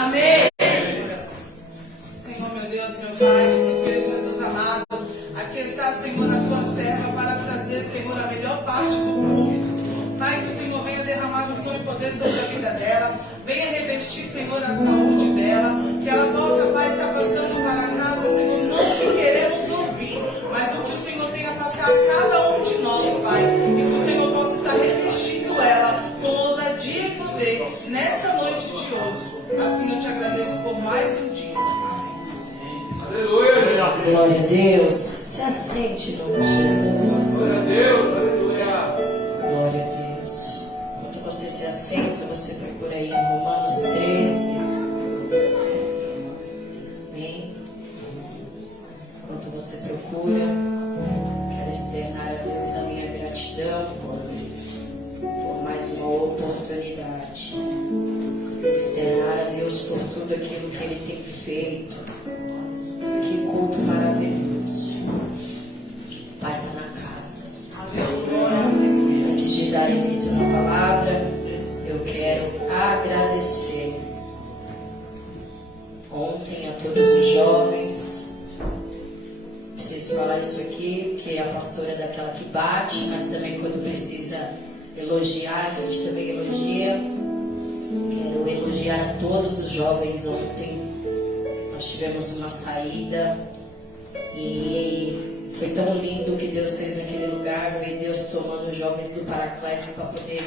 Amém. Senhor, meu Deus, meu Pai, Jesus, Filho, Jesus amado, aqui está, Senhor, a tua serva para trazer, Senhor, a melhor parte do corpo. Pai, que o Senhor venha derramar o seu poder sobre a vida dela, venha revestir, Senhor, a saúde dela, que ela possa, Pai, estar passando para casa, Senhor, não o que queremos ouvir, mas o que o Senhor tenha passado a cada um de nós, Pai, e que o Senhor possa estar revestindo ela com ousadia e poder nesta noite de hoje. Assim eu te agradeço por mais um dia. Aleluia. Glória a Deus. Se assente em nome de Jesus. Glória a Deus. Aleluia. Glória a Deus. Enquanto você se assenta, você procura aí em Romanos 13. Amém. Enquanto você procura, quero externar a Deus a minha gratidão por mais uma oportunidade. Externar a Deus por tudo aquilo que Ele tem feito. Que culto maravilhoso. O Pai está na casa. Antes de dar início na palavra, eu quero agradecer ontem a todos os jovens. Preciso falar isso aqui, porque a pastora é daquela que bate, mas também quando precisa elogiar, a gente também elogia. Quero elogiar a todos os jovens ontem. Nós tivemos uma saída e foi tão lindo o que Deus fez naquele lugar, ver Deus tomando os jovens do Paracletos para poder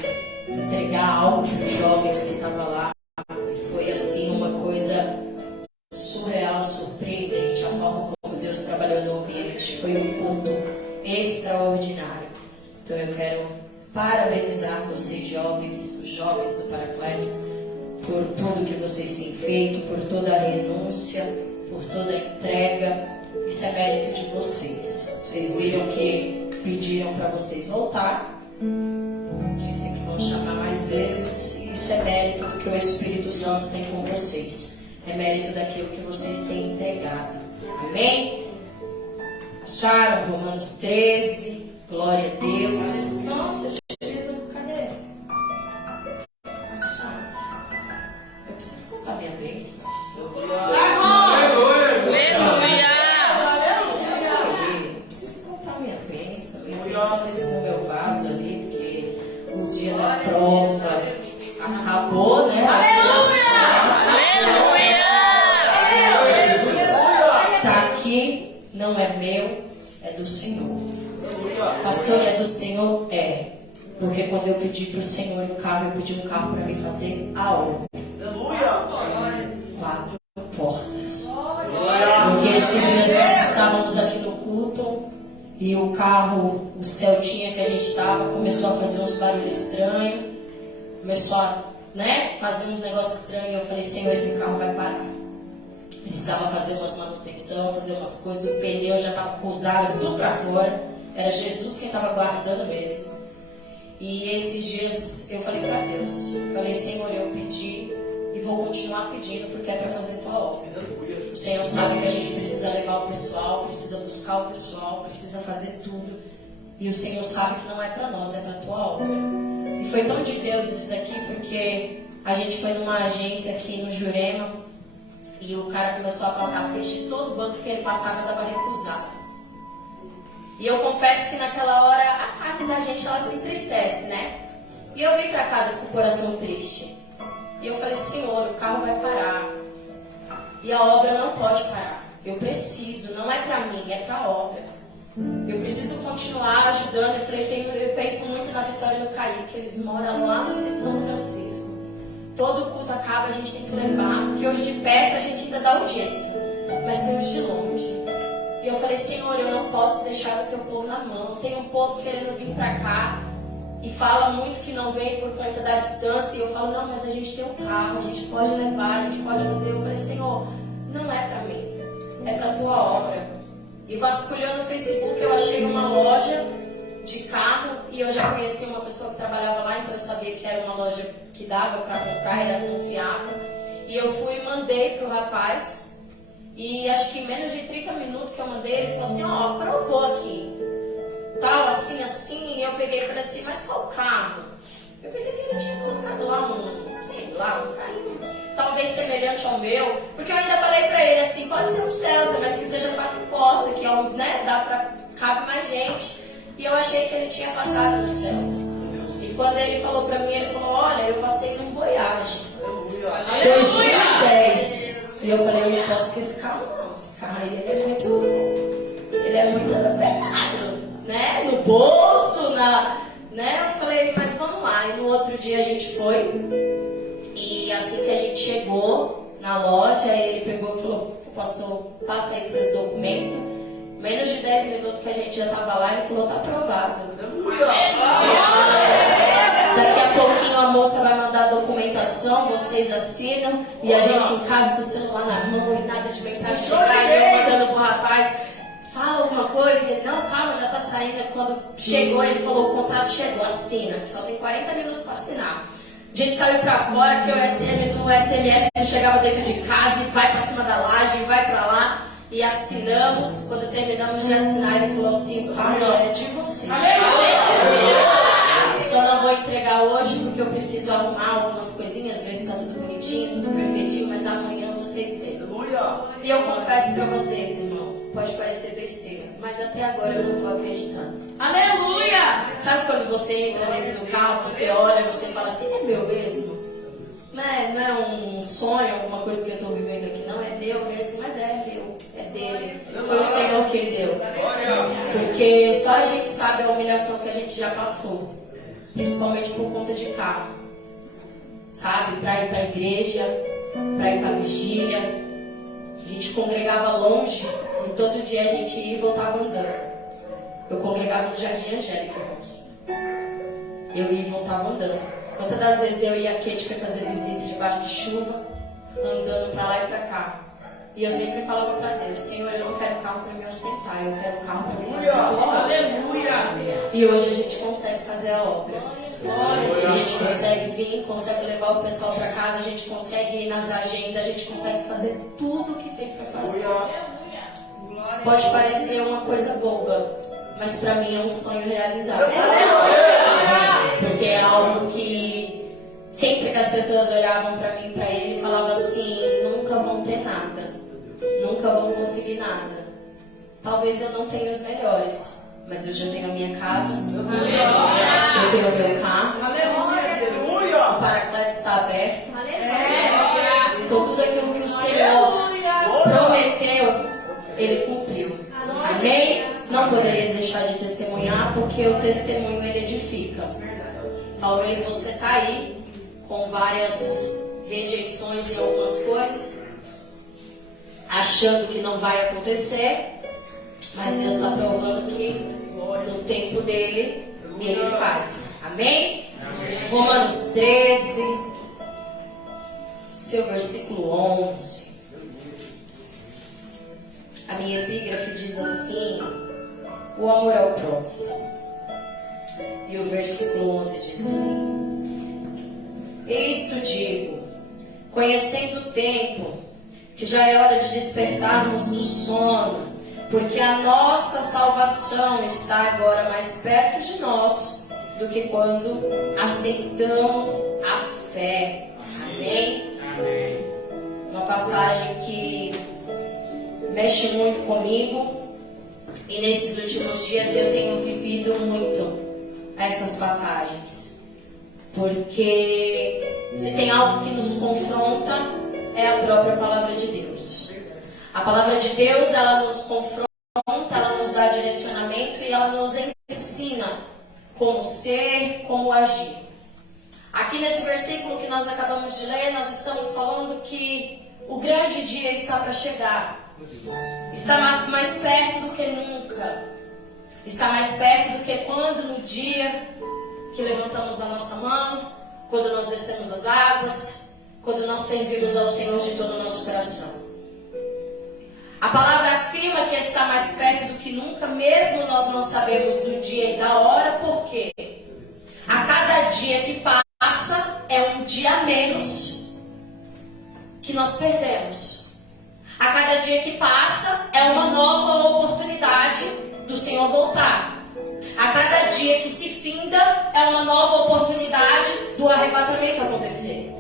entregar algo para os jovens que estavam lá. Foi assim uma coisa surreal, surpreendente, a forma como Deus trabalhou no ambiente. Foi um culto extraordinário. Então eu quero parabenizar vocês jovens, os jovens do Paracletos, por tudo que vocês têm feito, por toda a renúncia, por toda a entrega. Isso é mérito de vocês. Vocês viram que pediram para vocês voltar, dizem que vão chamar mais vezes. Isso é mérito do que o Espírito Santo tem com vocês. É mérito daquilo que vocês têm entregado. Amém? Acharam? Romanos 13. Glória a Deus. Nossa, preciso. Cadê? Acharam? Eu preciso contar minha bênção. Aleluia. Eu preciso contar minha bênção. Minha bênção está no meu vaso ali, porque o dia da prova acabou, né? Está aqui, não é meu, é do Senhor. Pastor, é do Senhor? É. Porque quando eu pedi para o Senhor o carro, eu pedi um carro para me fazer a obra. 4 portas. Porque esses dias nós estávamos aqui no culto e o carro, o Celtinha que a gente estava, começou a fazer uns barulhos estranhos, começou a fazer uns negócios estranhos. E eu falei, Senhor, esse carro vai parar. Precisava fazer umas manutenção, fazer umas coisas, o pneu já estava cruzado, tudo para fora. Era Jesus quem estava guardando mesmo. E esses dias eu falei para Deus, falei, Senhor, eu pedi e vou continuar pedindo porque é para fazer tua obra. O Senhor sabe que a gente precisa levar o pessoal, precisa buscar o pessoal, precisa fazer tudo. E o Senhor sabe que não é para nós, é para tua obra. E foi tão de Deus isso daqui, porque a gente foi numa agência aqui no Jurema e o cara começou a passar a ficha e todo banco que ele passava estava recusado. E eu confesso que naquela hora a carne da gente ela se entristece, né? E eu vim para casa com o coração triste. E eu falei, Senhor, o carro vai parar. E a obra não pode parar. Eu preciso, não é para mim, é para a obra. Eu preciso continuar ajudando. Eu falei, eu penso muito na Vitória do Kaique, eles moram lá no sítio São Francisco. Todo culto acaba, a gente tem que levar. Porque os de perto a gente ainda dá um jeito. Mas tem os de longe. E eu falei, Senhor, eu não posso deixar o teu povo na mão. Tem um povo querendo vir para cá e fala muito que não vem por conta da distância. E eu falo, não, mas a gente tem um carro, a gente pode levar, a gente pode fazer. Eu falei, Senhor, não é para mim, é para a tua obra. E vasculhando no Facebook, eu achei uma loja de carro e eu já conhecia uma pessoa que trabalhava lá, então eu sabia que era uma loja que dava para comprar, era confiável. E eu fui e mandei para o rapaz. E acho que em menos de 30 minutos que eu mandei, ele falou assim, ó, aprovou aqui. Tal, assim, e eu peguei e falei assim, mas qual carro? Eu pensei que ele tinha colocado lá um carrinho, talvez semelhante semelhante ao meu, porque eu ainda falei pra ele assim, pode ser um Celta, mas que seja 4 portas, que é um, né, cabe mais gente. E eu achei que ele tinha passado no Celta. E quando ele falou pra mim, ele falou, olha, eu passei num Voyage 2010. E eu falei, eu não posso com esse carro não. Esse carro aí ele é muito pesado, né? No bolso, né? Eu falei, mas vamos lá. E no outro dia a gente foi. E assim que a gente chegou na loja, ele pegou e falou, pastor, passa aí seus documentos. Menos de 10 minutos que a gente já estava lá, ele falou, tá aprovado. Daqui a pouquinho a moça vai mandar a documentação, vocês assinam, e a gente em casa com o celular na mão, e nada de mensagem chegar, e eu mandando pro rapaz, fala alguma coisa, e ele, não, calma, já tá saindo. Quando chegou, ele falou, o contrato chegou, assina, só tem 40 minutos para assinar. A gente saiu pra fora, porque no SMS ele chegava dentro de casa, e vai pra cima da laje, e vai pra lá. E assinamos. Quando terminamos de assinar, ele falou assim, o carro já é de você. Só não vou entregar hoje porque eu preciso arrumar algumas coisinhas, ver se está tudo bonitinho, tudo perfeitinho, mas amanhã vocês veem. E eu confesso para vocês, irmão, pode parecer besteira, mas até agora eu não estou acreditando. Aleluia! Sabe quando você entra dentro do carro, você olha, você fala assim, é meu mesmo? Não é um sonho, alguma coisa que eu estou vivendo aqui, não, é meu mesmo, mas é meu, é dele. Foi o Senhor que ele deu. Porque só a gente sabe a humilhação que a gente já passou, principalmente por conta de carro. Sabe, para ir para a igreja, para ir para a vigília, a gente congregava longe e todo dia a gente ia e voltava andando. Eu congregava no Jardim Angélica, irmãos. Eu ia e voltava andando. Quantas das vezes eu e a Kate foi fazer visita debaixo de chuva, andando para lá e para cá. E eu sempre falava para Deus, Senhor, eu não quero carro para me ostentar, eu quero carro para me fazer a obra. Aleluia! E hoje a gente consegue fazer a obra. A gente consegue vir, consegue levar o pessoal para casa, a gente consegue ir nas agendas, a gente consegue fazer tudo o que tem para fazer. Pode parecer uma coisa boba, mas para mim é um sonho realizado. Porque é algo que sempre que as pessoas olhavam para mim e para ele, falavam assim, nunca vão ter nada, nunca vão conseguir nada. Talvez eu não tenha os melhores, mas eu já tenho a minha casa, eu tenho o meu carro, o Paracleto está aberto. Então tudo aquilo que o Senhor prometeu, Ele cumpriu. Amém? Não poderia deixar de testemunhar, porque o testemunho ele edifica. Talvez você está aí com várias rejeições em algumas coisas, achando que não vai acontecer, mas Deus está provando que no tempo dele, ele faz. Amém? Romanos 13, seu versículo 11. A minha epígrafe diz assim, o amor ao próximo. E o versículo 11 diz assim, isto digo, conhecendo o tempo, que já é hora de despertarmos do sono, porque a nossa salvação está agora mais perto de nós do que quando aceitamos a fé. Amém? Uma passagem que mexe muito comigo, e nesses últimos dias eu tenho vivido muito essas passagens, porque se tem algo que nos confronta é a própria palavra de Deus. A palavra de Deus, ela nos confronta, ela nos dá direcionamento e ela nos ensina como ser, como agir. Aqui nesse versículo que nós acabamos de ler, nós estamos falando que o grande dia está para chegar. Está mais perto do que nunca. Está mais perto do que quando no dia que levantamos a nossa mão, quando nós descemos as águas, quando nós servimos ao Senhor de todo o nosso coração. A palavra afirma que está mais perto do que nunca, mesmo nós não sabemos do dia e da hora, porque a cada dia que passa é um dia a menos que nós perdemos. A cada dia que passa é uma nova oportunidade do Senhor voltar. A cada dia que se finda é uma nova oportunidade do arrebatamento acontecer.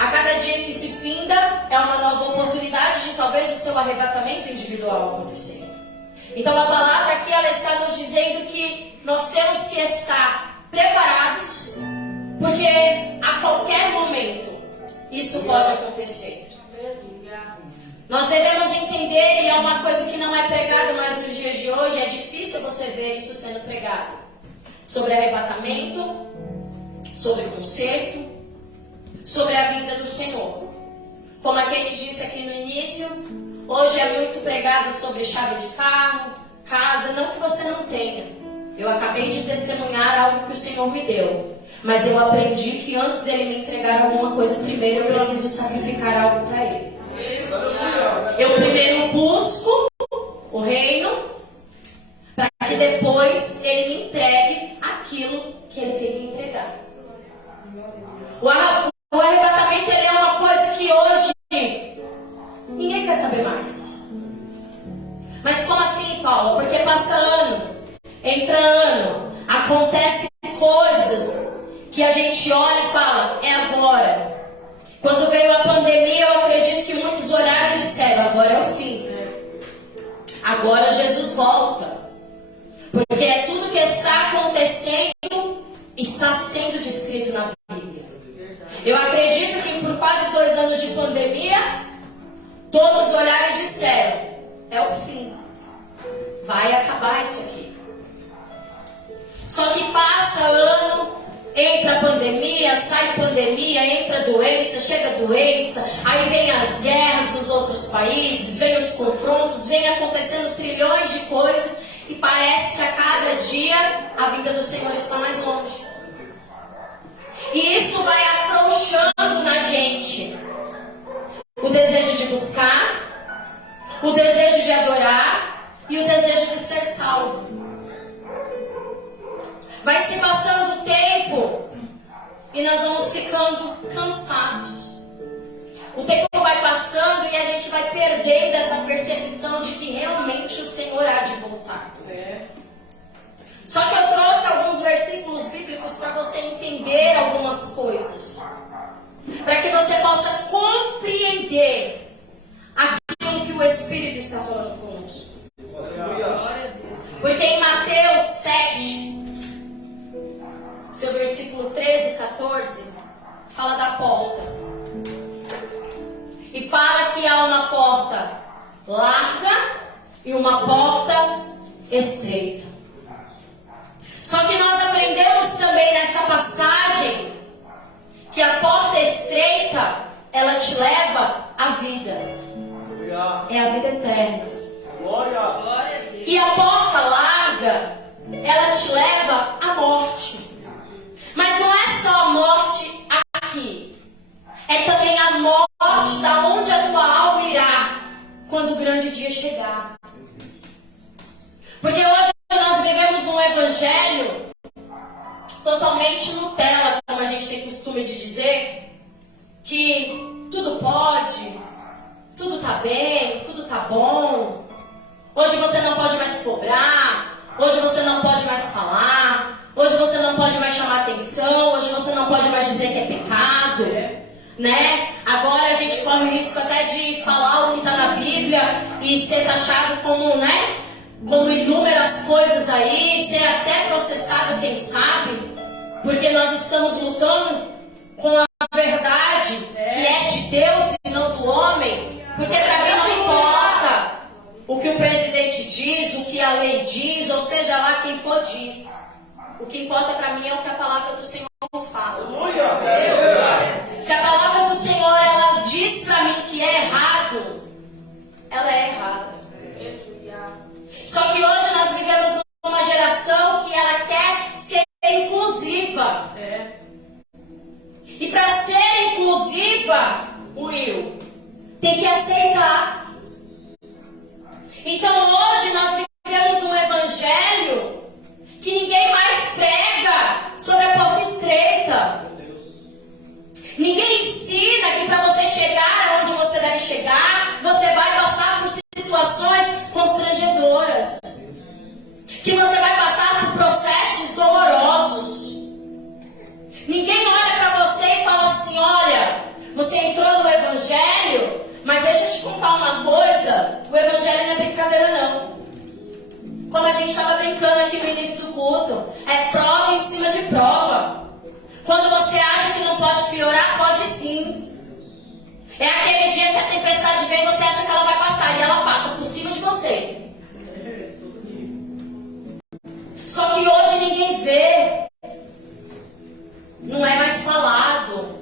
A cada dia que se finda é uma nova oportunidade de talvez o seu arrebatamento individual acontecer. Então a palavra aqui ela está nos dizendo que nós temos que estar preparados, porque a qualquer momento isso pode acontecer. Nós devemos entender, e é uma coisa que não é pregada mais nos dias de hoje, é difícil você ver isso sendo pregado, sobre arrebatamento, sobre conserto, sobre a vinda do Senhor. Como a Kate disse aqui no início, hoje é muito pregado sobre chave de carro, casa, não que você não tenha. Eu acabei de testemunhar algo que o Senhor me deu, mas eu aprendi que antes dele me entregar alguma coisa, primeiro eu preciso sacrificar algo para ele. Eu primeiro busco o reino, para que depois ele me entregue aquilo que ele tem que entregar. O arrebatamento ele é uma coisa que hoje ninguém quer saber mais. Mas como assim, Paula? Porque passa ano, entra ano, acontece coisas que a gente olha e fala, é agora. Quando veio a pandemia, eu acredito que muitos olharam e disseram, agora é o fim. Agora Jesus volta. Porque é tudo que está acontecendo está sendo descrito na Bíblia. Eu acredito que por quase 2 anos de pandemia, todos olharam e disseram, é o fim. Vai acabar isso aqui. Só que passa ano, entra a pandemia, sai pandemia, entra doença, chega doença, aí vem as guerras nos outros países, vem os confrontos, vem acontecendo trilhões de coisas e parece que a cada dia a vinda do Senhor está mais longe. E isso vai afrouxando na gente o desejo de buscar, o desejo de adorar e o desejo de ser salvo. Vai se passando o tempo e nós vamos ficando cansados. O tempo vai passando e a gente vai perdendo essa percepção de que realmente o Senhor há de voltar. Só que eu trouxe alguns versículos bíblicos para você entender algumas coisas, para que você possa compreender aquilo que o Espírito está falando conosco. Porque em Mateus 7, seu versículo 13 e 14, fala da porta. E fala que há uma porta larga e uma porta estreita. Só que nós aprendemos também nessa passagem que a porta estreita, ela te leva à vida. É a vida eterna. E a porta larga, ela te leva à morte. Mas não é só a morte aqui. É também a morte da onde a tua alma irá quando o grande dia chegar. Porque hoje nós vivemos um evangelho totalmente Nutella, como a gente tem costume de dizer, que tudo pode, tudo tá bem, tudo tá bom. Hoje você não pode mais cobrar, hoje você não pode mais falar, hoje você não pode mais chamar atenção, hoje você não pode mais dizer que é pecado, né? Agora a gente corre o risco até de falar o que está na Bíblia e ser taxado como, né? Como inúmeras coisas aí, ser até processado, quem sabe, porque nós estamos lutando com a verdade que é de Deus e não do homem, porque para mim não importa o que o presidente diz, o que a lei diz, ou seja lá quem for diz. O que importa para mim é o que a palavra do Senhor fala. Se a palavra do Senhor ela diz para mim que é errado, ela é errada. Só que hoje nós vivemos numa geração que ela quer ser inclusiva. E para ser inclusiva, Will, tem que aceitar. Então hoje nós vivemos um evangelho que ninguém mais prega sobre a porta estreita. Ninguém ensina que para você chegar aonde você deve chegar, você vai passar por situações constrangedoras. Que você vai passar por processos dolorosos. Ninguém olha para você e fala assim, olha, você evangelho, mas deixa eu te contar uma coisa, o evangelho não é brincadeira não. Como a gente estava brincando aqui no início do culto, é prova em cima de prova. Quando você acha que não pode piorar, pode sim. É aquele dia que a tempestade vem e você acha que ela vai passar, e ela passa por cima de você. Só que hoje ninguém vê. Não é mais falado.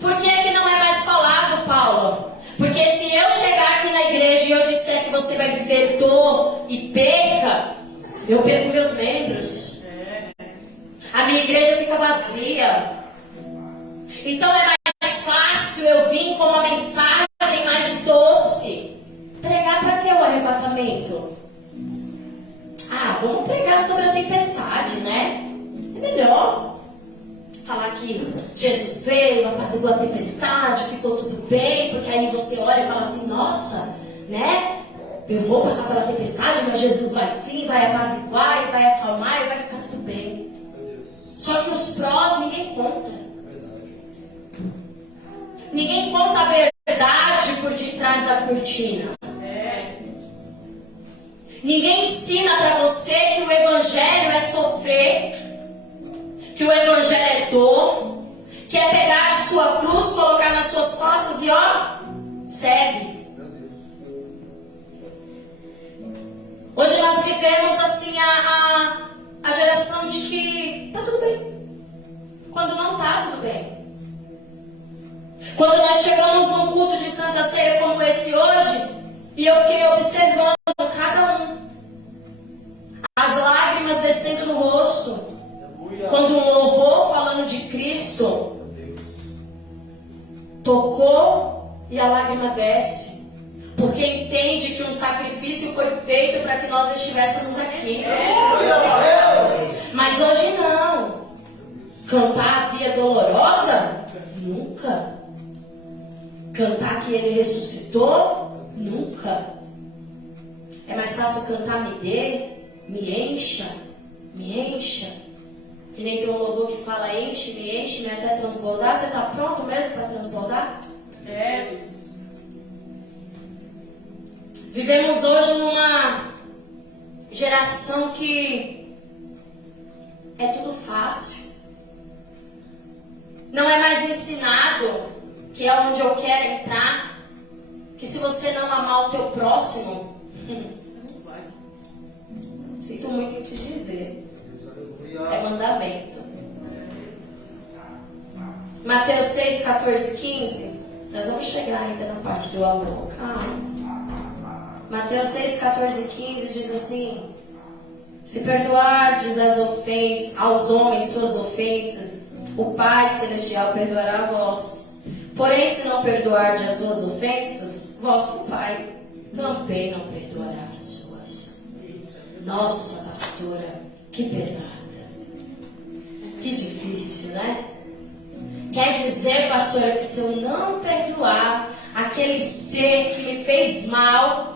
Por que que não é mais falado, Paulo? Porque se eu chegar aqui na igreja e eu disser que você vai viver dor e perca, eu perco meus membros. A minha igreja fica vazia. Então é mais fácil eu vir com uma mensagem mais doce. Pregar para que o arrebatamento? Ah, vamos pregar sobre a tempestade, né? É melhor falar que Jesus veio, apaziguou a tempestade, ficou tudo bem, porque aí você olha e fala assim, nossa, né? Eu vou passar pela tempestade, mas Jesus vai vir, vai apaziguar, e vai acalmar, e vai ficar tudo bem. Só que os prós ninguém conta. Ninguém conta a verdade por detrás da cortina. Ninguém ensina para você que o evangelho é sofrer, que o evangelho é dor, que é pegar a sua cruz, colocar nas suas costas e ó, segue. Hoje nós vivemos assim a geração de que tá tudo bem, quando não tá tudo bem. Quando nós chegamos num culto de Santa Ceia como esse hoje, e eu fiquei observando cada um, as lágrimas descendo no rosto, quando um louvor falando de Cristo tocou e a lágrima desce, porque entende que um sacrifício foi feito para que nós estivéssemos aqui. Mas hoje não. Cantar a via dolorosa? Nunca. Cantar que ele ressuscitou? Nunca. É mais fácil cantar me dê, me encha, me encha. Que nem tem um louvor que fala enche-me até transbordar. Você está pronto mesmo para transbordar? Vivemos hoje numa geração que é tudo fácil. Não é mais ensinado, que é onde eu quero entrar, que se você não amar o teu próximo, sinto muito em te dizer, é mandamento. Mateus 6, 14, 15. Nós vamos chegar ainda na parte do amor. Calma. Mateus 6, 14 e 15 diz assim: se perdoardes aos homens suas ofensas, o Pai Celestial perdoará a vós. Porém, se não perdoardes as suas ofensas, vosso Pai também não perdoará as suas. Nossa, pastora, que pesada. Que difícil, né? Quer dizer, pastora, que se eu não perdoar aquele ser que me fez mal,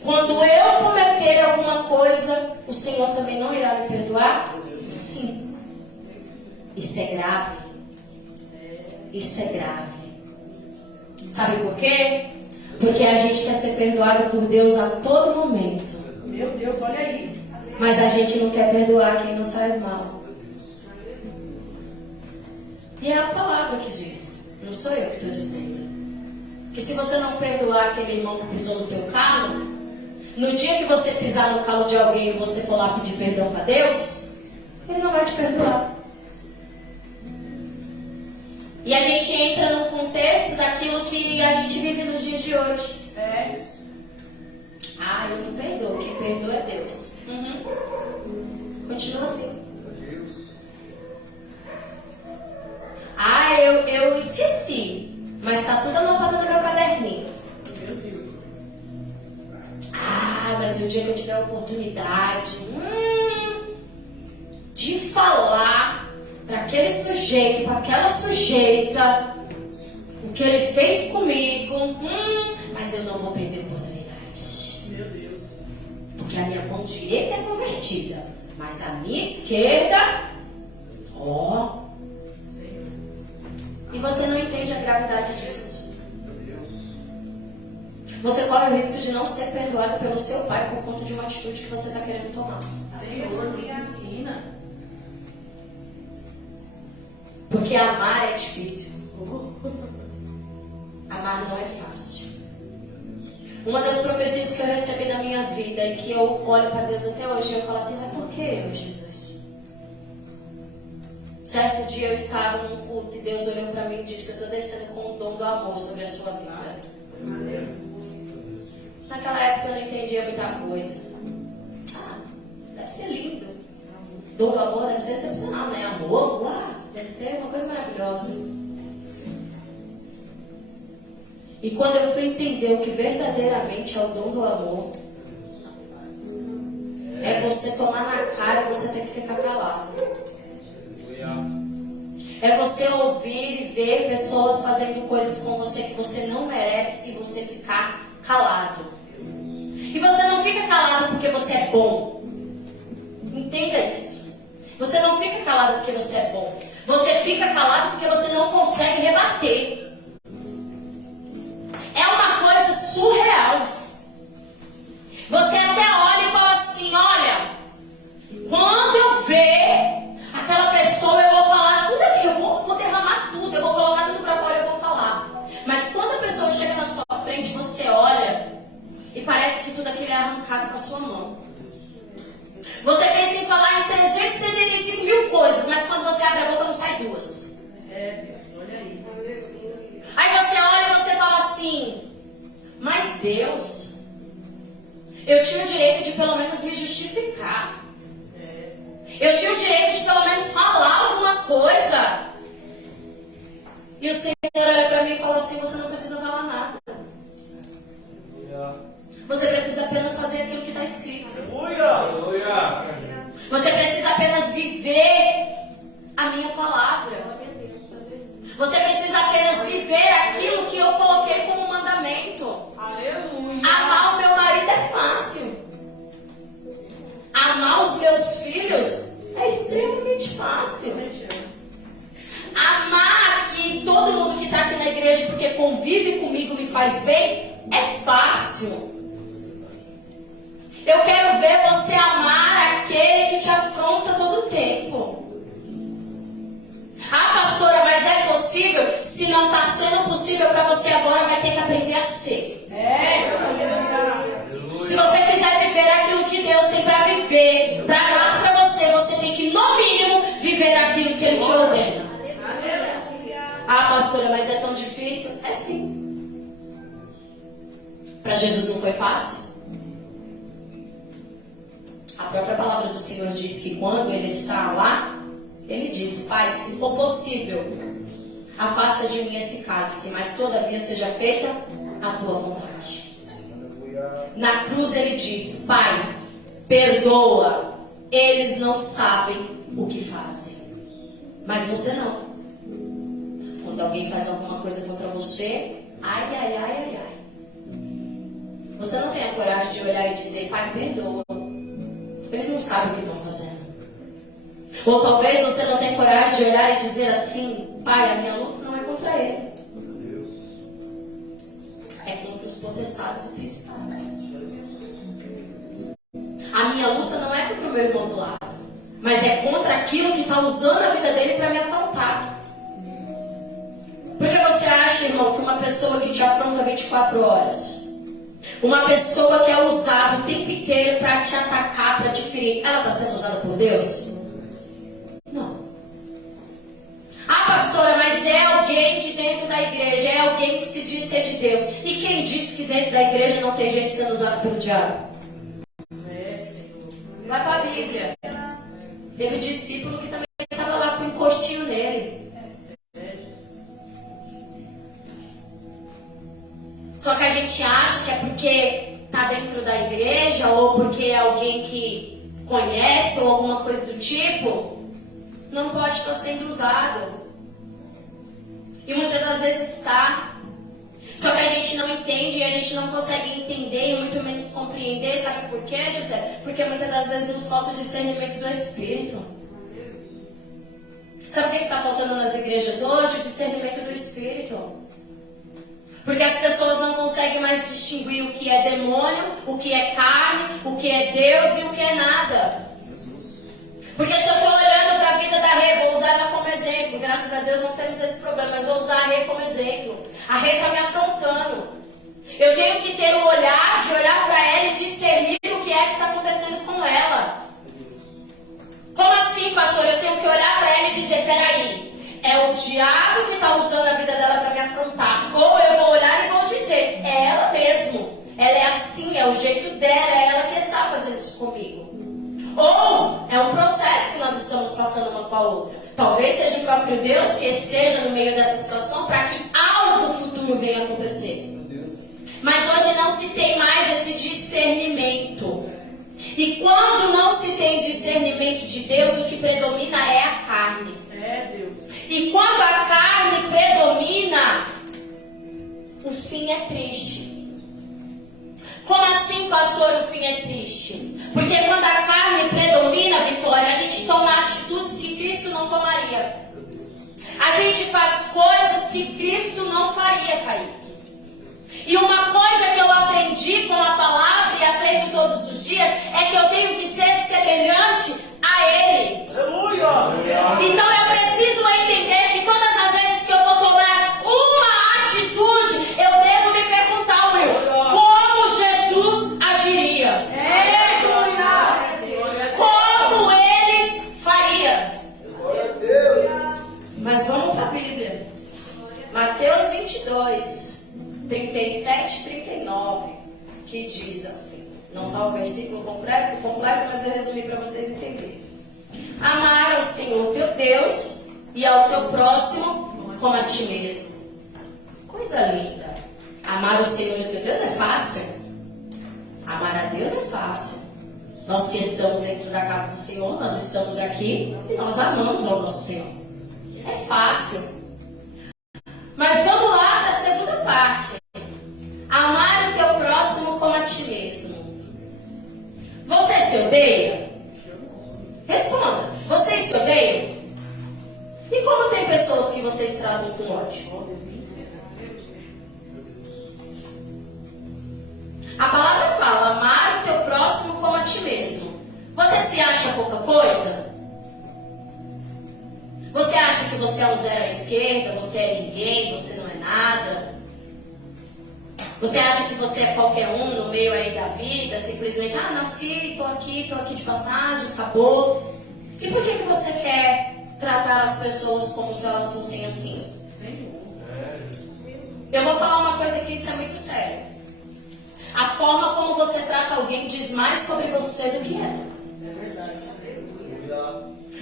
quando eu cometer alguma coisa, o Senhor também não irá me perdoar? Sim. Isso é grave. Isso é grave. Sabe por quê? Porque a gente quer ser perdoado por Deus a todo momento. Meu Deus, olha aí. Mas a gente não quer perdoar quem nos faz mal. E é a palavra que diz, não sou eu que estou dizendo, que se você não perdoar aquele irmão que pisou no teu calo, no dia que você pisar no calo de alguém e você for lá pedir perdão para Deus, Ele não vai te perdoar. E a gente entra no contexto daquilo que a gente vive nos dias de hoje. Ah, eu não perdoo, quem perdoa é Deus. Continua assim. Ah, eu esqueci, mas está tudo anotado no meu caderninho. Ah, mas no dia que eu tiver a oportunidade de falar para aquele sujeito, para aquela sujeita, o que ele fez comigo, mas eu não vou perder oportunidade. Meu Deus. Porque a minha mão direita é convertida, mas a minha esquerda, ó. E você não entende a gravidade disso. corre o risco de não ser perdoado pelo seu pai por conta de uma atitude que você está querendo tomar. Senhor, me ensina. Porque amar é difícil. Amar não é fácil. Uma das profecias que eu recebi na minha vida e que eu olho para Deus até hoje, eu falo assim, mas por que eu, Jesus? Certo dia eu estava num culto e Deus olhou para mim e disse, eu estou descendo com o dom do amor sobre a sua vida. Naquela época eu não entendia muita coisa. Deve ser lindo. Dom do amor deve ser excepcional, né? Amor, deve ser uma coisa maravilhosa. E quando eu fui entender o que verdadeiramente é o dom do amor, é você tomar na cara e você ter que ficar calado. É você ouvir e ver pessoas fazendo coisas com você que você não merece e você ficar calado. E você não fica calado porque você é bom. Entenda isso. Você não fica calado porque você é bom. Você fica calado porque você não consegue rebater. É uma coisa surreal. Você até olha e fala assim, olha, quando eu ver aquela pessoa, eu vou falar tudo aqui, eu vou derramar tudo, eu vou colocar tudo pra fora, eu vou falar. Mas quando a pessoa chega na sua frente, você olha e parece que tudo aquilo é arrancado com a sua mão. Você pensa em falar em 365 mil coisas, mas quando você abre a boca não sai duas. Olha aí. Aí você olha e você fala assim, mas Deus, eu tinha o direito de pelo menos me justificar. Eu tinha o direito de pelo menos falar alguma coisa. E o Senhor olha para mim e fala assim, você não precisa falar nada. Você precisa apenas fazer aquilo que está escrito. Você precisa apenas viver a minha palavra. Você precisa apenas viver aquilo que eu coloquei como mandamento. Aleluia. Amar o meu marido é fácil. Amar os meus filhos é extremamente fácil. Amar aqui todo mundo que está aqui na igreja porque convive comigo me faz bem é fácil. Eu quero ver você amar aquele que te afronta todo o tempo. Ah, pastora, mas é possível? Se não está sendo possível para você agora, vai ter que aprender a ser. Se você quiser viver aquilo que Deus tem para viver, para dar para você, você tem que, no mínimo, viver aquilo que Ele te ordena. Ah, pastora, mas é tão difícil? É sim. Para Jesus não foi fácil? A própria palavra do Senhor diz que quando Ele está lá, Ele diz, Pai, se for possível, afasta de mim esse cálice, mas todavia seja feita a tua vontade. Na cruz Ele diz, Pai, perdoa, eles não sabem o que fazem. Mas você não. Quando alguém faz alguma coisa contra você, ai, ai, ai, ai, ai. Você não tem a coragem de olhar e dizer, Pai, perdoa. Eles não sabem o que estão fazendo. Ou talvez você não tenha coragem de olhar e dizer assim, Pai, a minha luta não é contra ele. É contra os potestades e principados. A minha luta não é contra o meu irmão do lado, mas é contra aquilo que está usando a vida dele para me afrontar. Porque você acha, irmão, que uma pessoa que te afronta 24 horas, uma pessoa que é usada o tempo inteiro para te atacar, para te ferir, ela está sendo usada por Deus? Não. Ah, pastora, mas é alguém de dentro da igreja, é alguém que se diz ser de Deus. E quem disse que dentro da igreja não tem gente sendo usada pelo diabo? Vai para a Bíblia. Teve um discípulo que também estava lá com um encostinho nele. Só que a gente acha que é porque está dentro da igreja, ou porque é alguém que conhece, ou alguma coisa do tipo, não pode estar sendo usado. E muitas das vezes está. Só que a gente não entende e a gente não consegue entender e muito menos compreender. Sabe por quê, José? Porque muitas das vezes nos falta o discernimento do Espírito. Sabe o que está faltando nas igrejas hoje? O discernimento do Espírito. Porque as pessoas não conseguem mais distinguir o que é demônio, o que é carne, o que é Deus e o que é nada. Porque se eu estou olhando para a vida da Rê, vou usar ela como exemplo. Graças a Deus não temos esse problema, mas vou usar a Rê como exemplo. A Rê está me afrontando. Eu tenho que ter o olhar de olhar para ela e discernir o que é que está acontecendo com ela. Como assim, pastor? Eu tenho que olhar para ela e dizer, peraí, é o diabo que está usando a vida dela para me afrontar. Ou eu vou olhar e vou dizer, é ela mesmo. Ela é assim, é o jeito dela, é ela que está fazendo isso comigo. Ou é um processo que nós estamos passando uma com a outra. Talvez seja o próprio Deus que esteja no meio dessa situação para que algo no futuro venha a acontecer. Mas hoje não se tem mais esse discernimento. E quando não se tem discernimento de Deus, o que predomina é a carne. É Deus. E quando a carne predomina, o fim é triste. Como assim, pastor, o fim é triste? Porque quando a carne predomina, Vitória, a gente toma atitudes que Cristo não tomaria. A gente faz coisas que Cristo não faria, Kaique. E uma coisa que eu aprendi com a palavra e aprendo todos os dias é que eu tenho que ser semelhante a Ele. Aleluia! Então eu preciso entender que todas as vezes que eu vou tomar uma atitude, eu devo me perguntar, Will, como Jesus agiria? É, glória. Como Ele faria? Glória a Deus! Mas vamos para a Bíblia. Mateus 22. 37 e 39, que diz assim, não está o versículo completo, mas eu resumi para vocês entenderem. Amar ao Senhor teu Deus e ao teu próximo como a ti mesmo. Coisa linda. Amar o Senhor e teu Deus é fácil. Amar a Deus é fácil. Nós que estamos dentro da casa do Senhor, nós estamos aqui e nós amamos ao nosso Senhor. É fácil. Mas vamos lá na segunda parte. Amar o teu próximo como a ti mesmo. Você se odeia? Responda. Vocês se odeiam? E como tem pessoas que vocês tratam com ódio? A palavra fala, amar o teu próximo como a ti mesmo. Você se acha pouca coisa? Você acha que você é um zero à esquerda, você é ninguém, você não é nada? Você acha que você é qualquer um no meio aí da vida, simplesmente, nasci, tô aqui de passagem, acabou. E por que você quer tratar as pessoas como se elas fossem assim? Eu vou falar uma coisa que isso é muito sério. A forma como você trata alguém diz mais sobre você do que ela. É verdade.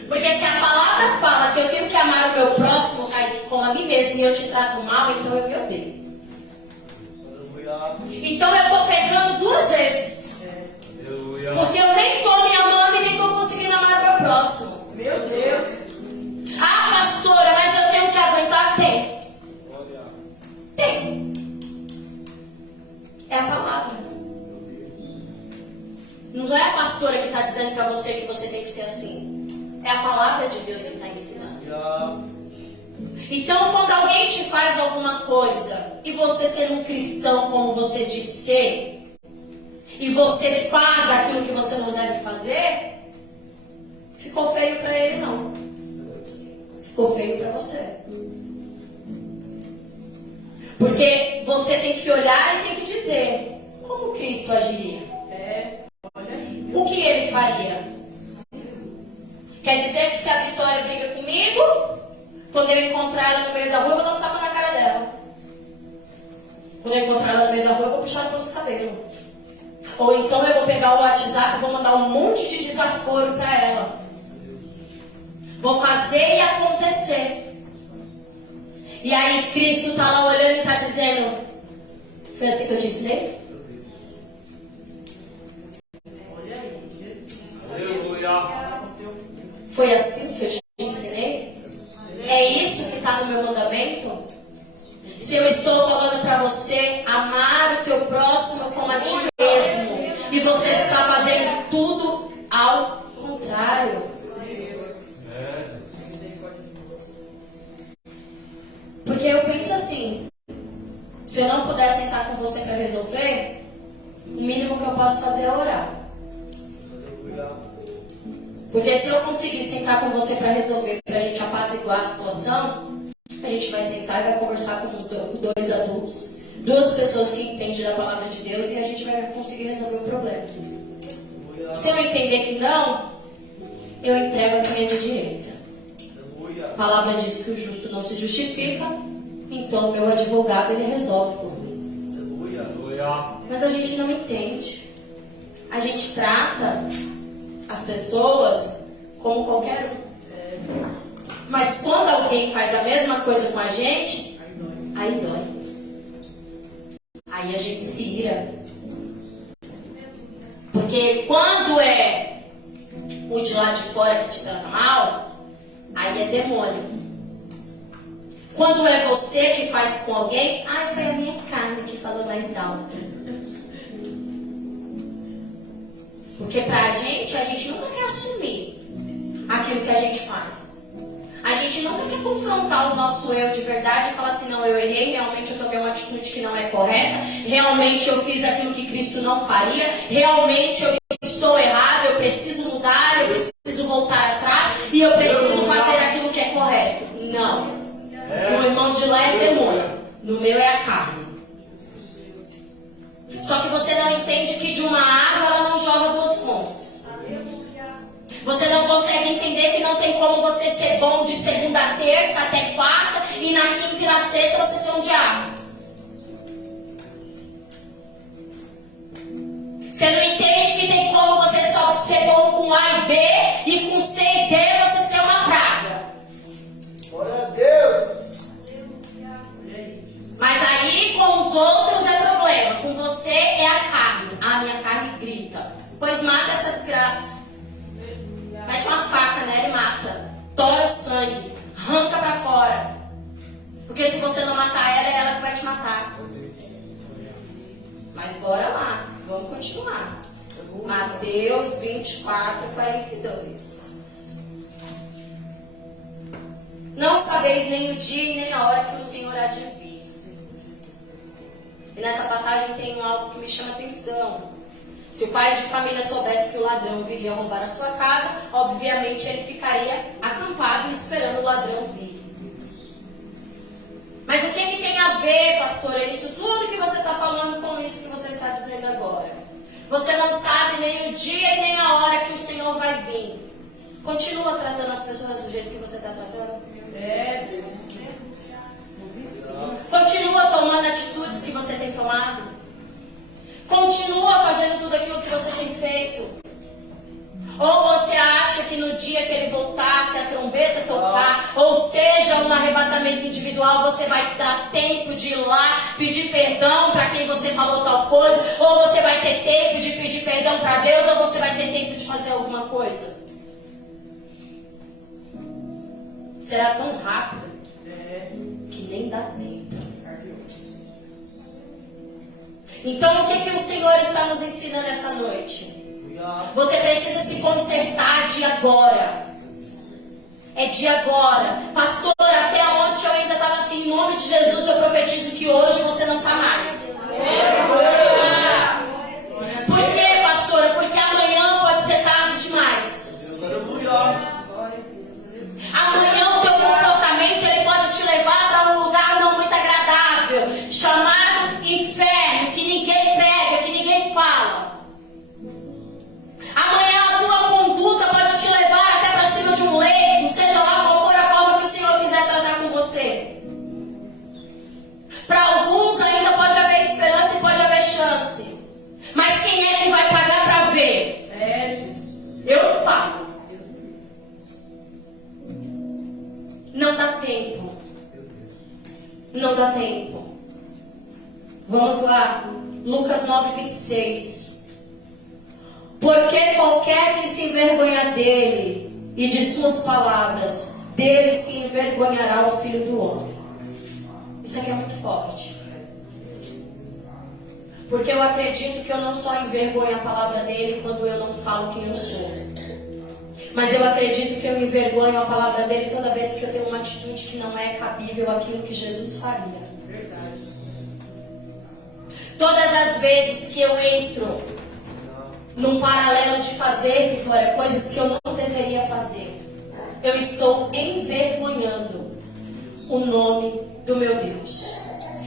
Porque se a palavra fala que eu tenho que amar o meu próximo como a mim mesmo e eu te trato mal, então eu me odeio. Então eu estou pecando duas vezes. Porque eu nem estou me amando e nem estou conseguindo amar o meu próximo. Meu Deus. Pastora, mas eu tenho que aguentar? Tem. Tem. É a palavra. Não é a pastora que está dizendo para você que você tem que ser assim. É a palavra de Deus que está ensinando. Então, quando alguém te faz alguma coisa e você sendo um cristão como você diz ser, e você faz aquilo que você não deve fazer, ficou feio para ele não. Ficou feio para você. Porque você tem que olhar e tem que dizer, como Cristo agiria? Olha aí. O que ele faria? Quer dizer que se a Vitória briga comigo, quando eu encontrar ela no meio da rua, eu vou dar um tapa na cara dela. Quando eu encontrar ela no meio da rua, eu vou puxar pelos cabelos. Ou então eu vou pegar o WhatsApp e vou mandar um monte de desaforo para ela. Vou fazer e acontecer. E aí Cristo está lá olhando e está dizendo, foi assim que eu te ensinei? Olha aí. Jesus. Aleluia! Foi assim que eu te ensinei? É isso que está no meu mandamento? Se eu estou falando para você amar o teu próximo como a ti mesmo, e você está fazendo tudo ao contrário. Porque eu penso assim, se eu não puder sentar com você para resolver, o mínimo que eu posso fazer é orar. Porque se eu conseguir sentar com você para resolver, para a gente apaziguar a situação, a gente vai sentar e vai conversar com os dois adultos, duas pessoas que entendem da palavra de Deus, e a gente vai conseguir resolver o problema. Se eu entender que não, eu entrego a minha de direita. A palavra diz que o justo não se justifica, então o meu advogado ele resolve por mim. Mas a gente não entende. A gente trata as pessoas como qualquer um. Mas quando alguém faz a mesma coisa com a gente, aí dói. Aí a gente se ira. Porque quando é o de lá de fora que te trata mal, aí é demônio. Quando é você que faz com alguém, foi a minha carne que falou mais alto. Porque a gente nunca quer assumir aquilo que a gente faz. A gente nunca quer confrontar o nosso eu de verdade e falar assim, não, eu errei, realmente eu tomei uma atitude que não é correta, realmente eu fiz aquilo que Cristo não faria, realmente eu estou errado, eu preciso mudar, eu preciso voltar atrás e eu preciso fazer aquilo que é correto. Não. O irmão de lá é demônio, no meu é a carne. Só que você não entende que de uma água ela não jorra duas fontes. Você não consegue entender que não tem como você ser bom de segunda a terça até quarta e na quinta e na sexta você ser um diabo. Você não entende que tem como você só ser bom com A e B e com C e D você ser uma praga. Glória a Deus. Mas aí com os outros é problema. Com você é a carne. A minha carne grita. Pois mata essa desgraça. Mete uma faca nela e mata. Tora o sangue. Arranca pra fora. Porque se você não matar ela, é ela que vai te matar. Mas bora lá. Vamos continuar. Mateus 24, 42. Não sabeis nem o dia e nem a hora que o Senhor há de vir. E nessa passagem tem algo que me chama a atenção. Se o pai de família soubesse que o ladrão viria roubar a sua casa, obviamente ele ficaria acampado esperando o ladrão vir. Mas o que tem a ver, pastora, isso tudo que você está falando com isso que você está dizendo agora? Você não sabe nem o dia e nem a hora que o Senhor vai vir. Continua tratando as pessoas do jeito que você está tratando? Continua tomando atitudes que você tem tomado? Continua fazendo tudo aquilo que você tem feito? Ou você acha que no dia que ele voltar, que a trombeta tocar, ou seja, um arrebatamento individual, você vai dar tempo de ir lá pedir perdão para quem você falou tal coisa, ou você vai ter tempo de pedir perdão para Deus, ou você vai ter tempo de fazer alguma coisa? Será tão rápido que nem dá tempo. Então, o que o Senhor está nos ensinando essa noite? Você precisa se consertar de agora. É de agora. Pastor, até ontem eu ainda estava assim, em nome de Jesus eu profetizo que hoje você não está mais. Por quê, pastora? Porque amanhã pode ser tarde demais. Amanhã o teu comportamento ele pode te levar para um lugar não muito agradável, chamado inferno, que ninguém prega, que ninguém fala. Amanhã a tua conduta pode te levar até para cima de um leito, seja lá qual for a forma que o Senhor quiser tratar com você. Para alguns ainda pode haver esperança e pode haver chance. Mas quem é que vai pagar para ver? Eu não pago. Não dá tempo. Não dá tempo. Vamos lá. Lucas 9, 26. Porque qualquer que se envergonhar dele e de suas palavras, dele se envergonhará o Filho do Homem. Isso aqui é muito forte. Porque eu acredito que eu não só envergonho a palavra dele quando eu não falo quem eu sou. Mas eu acredito que eu envergonho a palavra dele toda vez que eu tenho uma atitude que não é cabível àquilo que Jesus faria. das vezes que eu entro num paralelo de fazer, Vitória, coisas que eu não deveria fazer, eu estou envergonhando o nome do meu Deus.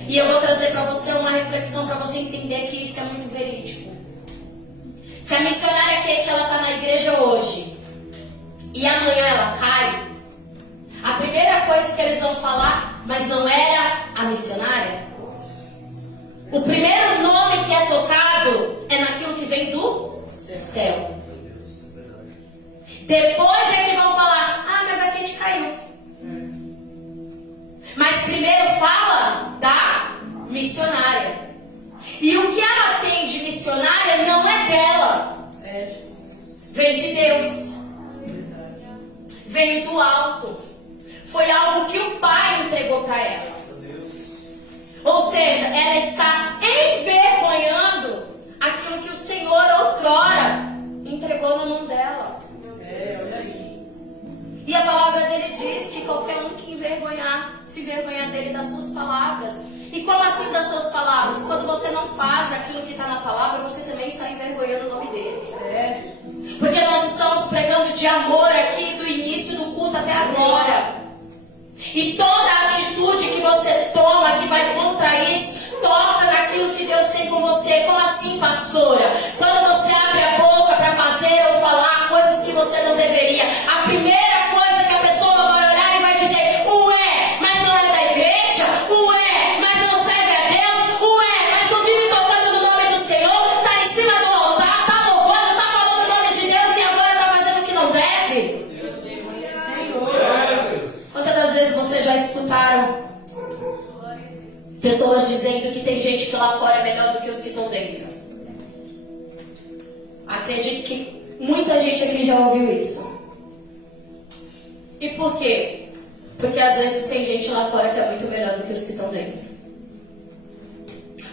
E eu vou trazer para você uma reflexão para você entender que isso é muito verídico. Se a missionária Kate, ela está na igreja hoje e amanhã ela cai, a primeira coisa que eles vão falar, mas não era a missionária. O primeiro nome que é tocado é naquilo que vem do céu. Depois é que vão falar, ah, mas a Kate caiu. Mas primeiro fala da missionária. E o que ela tem de missionária não é dela. Vem de Deus. Veio do alto. Foi algo que o Pai entregou para ela. Ou seja, ela está envergonhando aquilo que o Senhor outrora entregou na mão dela. Olha aí. E a palavra dele diz que qualquer um que se envergonhar dele das suas palavras. E como assim das suas palavras? Quando você não faz aquilo que está na palavra, você também está envergonhando o nome dele. Porque nós estamos pregando de amor aqui do início do culto até agora. E toda atitude que você toma que vai contra isso, toca naquilo que Deus tem com você. Como assim, pastora? Quando você abre a boca para fazer ou falar coisas que você não deveria, a primeira coisa que a pessoa vai olhar e vai dizer, ué, mas não é da igreja? Ué, mas não serve a Deus? Ué, mas não vive tocando no nome do Senhor? Tá em cima do altar, tá louvando, tá falando o nome de Deus e agora tá fazendo o que não deve? Quantas das vezes vocês já escutaram pessoas dizendo que tem gente que lá fora é melhor do que os que estão dentro? Acredito que muita gente aqui já ouviu isso. E por quê? Porque às vezes tem gente lá fora que é muito melhor do que os que estão dentro.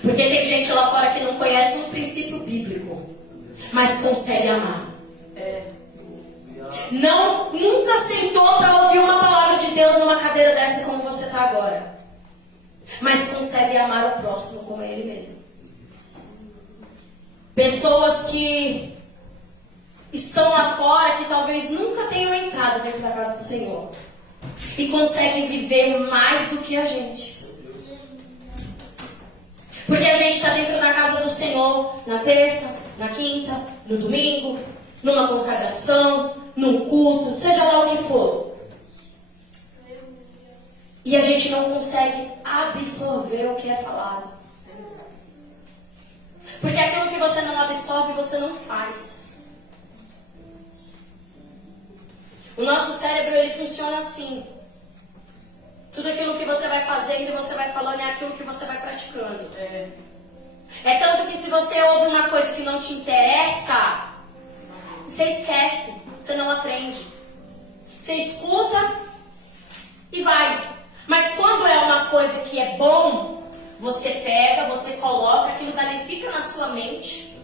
Porque tem gente lá fora que não conhece um princípio bíblico, mas consegue amar. Não, nunca sentou para ouvir uma palavra de Deus numa cadeira dessa como você está agora, mas consegue amar o próximo como ele mesmo. Pessoas que estão lá fora, que talvez nunca tenham entrado dentro da casa do Senhor e conseguem viver mais do que a gente. Porque a gente está dentro da casa do Senhor na terça, na quinta, no domingo, numa consagração, num culto, seja lá o que for. E a gente não consegue absorver o que é falado. Porque aquilo que você não absorve, você não faz. O nosso cérebro, ele funciona assim. Tudo aquilo que você vai fazendo e você vai falando é aquilo que você vai praticando. É tanto que se você ouve uma coisa que não te interessa, você esquece, você não aprende. Você escuta e vai. Mas quando é uma coisa que é bom, você pega, você coloca, aquilo dali fica na sua mente.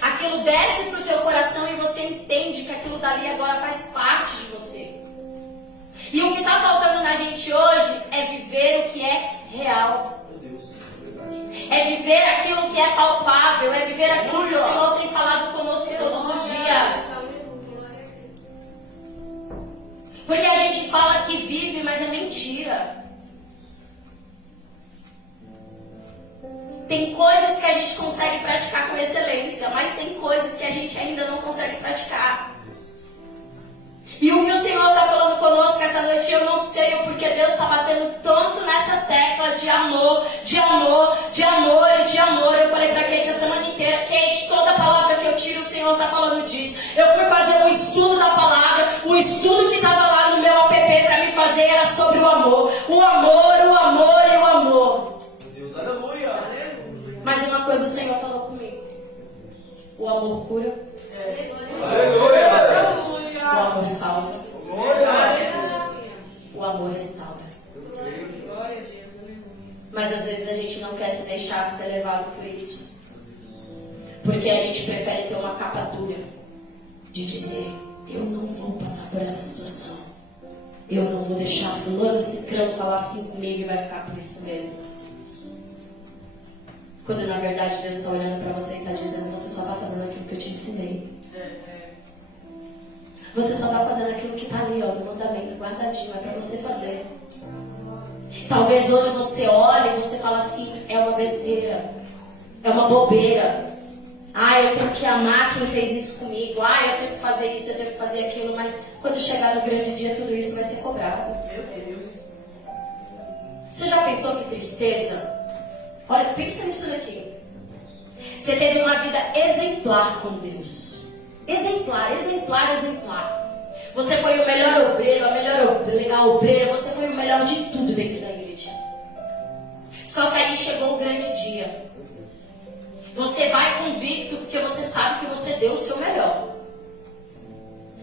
Aquilo desce para o teu coração e você entende que aquilo dali agora faz parte de você. E o que está faltando na gente hoje é viver o que é real. É viver aquilo que é palpável, é viver aquilo que o Senhor tem falado conosco todos os dias. Porque a gente fala que vive, mas é mentira. Tem coisas que a gente consegue praticar com excelência, mas tem coisas que a gente ainda não consegue praticar. E o que o Senhor está falando conosco essa noite, eu não sei o porquê Deus está batendo tanto nessa tecla de amor, de amor, de amor e de amor. Eu falei para Kate a semana inteira, Kate, toda palavra que eu tiro, o Senhor está falando disso. Eu fui fazer um estudo da palavra, o estudo que estava lá no meu app para me fazer era sobre o amor. O amor, o amor e o amor. Deus, aleluia. Mas uma coisa o Senhor falou comigo. O amor cura. Aleluia. O amor salva. Glória. O amor restaura. Mas às vezes a gente não quer se deixar ser levado por isso. Porque a gente prefere ter uma capa dura de dizer, eu não vou passar por essa situação. Eu não vou deixar fulano, ciclano falar assim comigo e vai ficar por isso mesmo. Quando na verdade Deus está olhando para você e está dizendo: você só está fazendo aquilo que eu te ensinei. Você só está fazendo aquilo que está ali, ó, no mandamento, guardadinho, é para você fazer. Talvez hoje você olhe e você fala assim: é uma besteira, é uma bobeira. Ah, eu tenho que amar quem fez isso comigo. Ah, eu tenho que fazer isso, eu tenho que fazer aquilo. Mas quando chegar no grande dia, tudo isso vai ser cobrado. Meu Deus. Você já pensou que tristeza? Olha, pensa nisso daqui. Você teve uma vida exemplar com Deus. Exemplar, exemplar, exemplar. Você foi o melhor obreiro, a melhor obreira. Você foi o melhor de tudo dentro da igreja. Só que aí chegou o grande dia. Você vai convicto porque você sabe que você deu o seu melhor.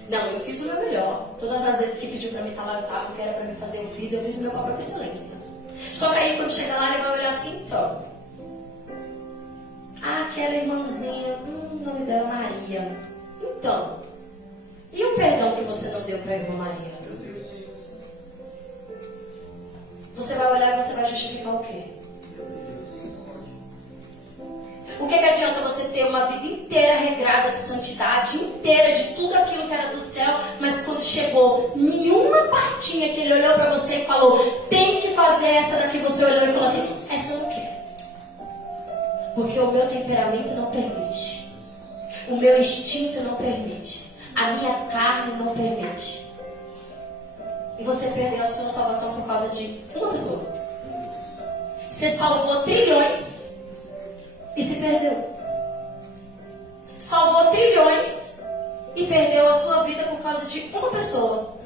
Não, eu fiz o meu melhor. Todas as vezes que pediu pra mim estar lá, eu estava, o que era pra mim fazer, eu fiz o meu papel com excelência. Só que aí quando chega lá, ele vai olhar assim, então. Ah, aquela irmãzinha, o nome dela é Maria. Então, e o perdão que você não deu para a irmã Maria? Você vai olhar e você vai justificar o quê? O que adianta você ter uma vida inteira regrada de santidade, inteira de tudo aquilo que era do céu, mas quando chegou nenhuma partinha que ele olhou para você e falou: tem que fazer essa daqui, você olhou e falou assim: essa eu não quero. Porque o meu temperamento não permite. O meu instinto não permite. A minha carne não permite. E você perdeu a sua salvação por causa de uma pessoa. Você salvou trilhões e se perdeu. Salvou trilhões e perdeu a sua vida por causa de uma pessoa.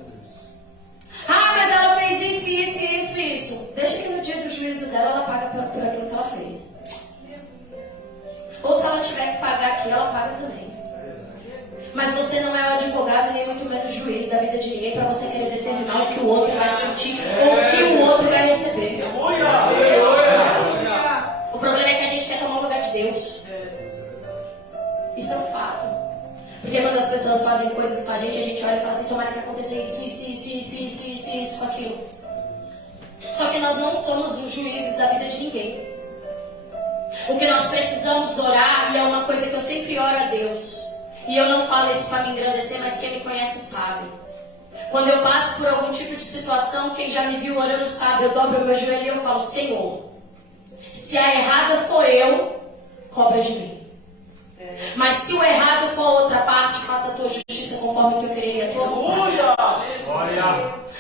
Ah, mas ela fez isso. Deixa que no dia do juízo dela ela paga por aquilo que ela fez. Ou se ela tiver que pagar aqui, ela paga também. Mas você não é o advogado, nem muito menos juiz da vida de ninguém para você querer determinar o que o outro vai sentir ou o que o outro vai receber. O problema é que a gente quer tomar o lugar de Deus. Isso é um fato. Porque quando as pessoas fazem coisas com a gente olha e fala assim: tomara que aconteça isso, com aquilo. Só que nós não somos os juízes da vida de ninguém. O que nós precisamos orar, e é uma coisa que eu sempre oro a Deus, e eu não falo isso para me engrandecer, mas quem me conhece sabe. Quando eu passo por algum tipo de situação, quem já me viu orando sabe, eu dobro o meu joelho e eu falo: Senhor, se a errada for eu, cobra de mim. Mas se o errado for outra parte, faça a tua justiça conforme o teu querer e a tua vontade.